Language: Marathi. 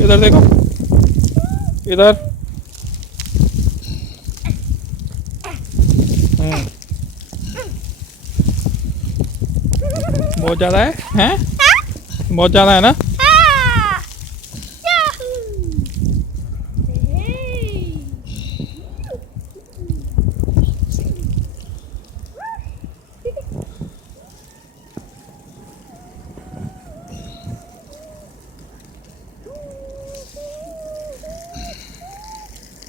इधर देखो, इधर। बहुत ज़्यादा है, हैं? बहुत ज़्यादा है ना।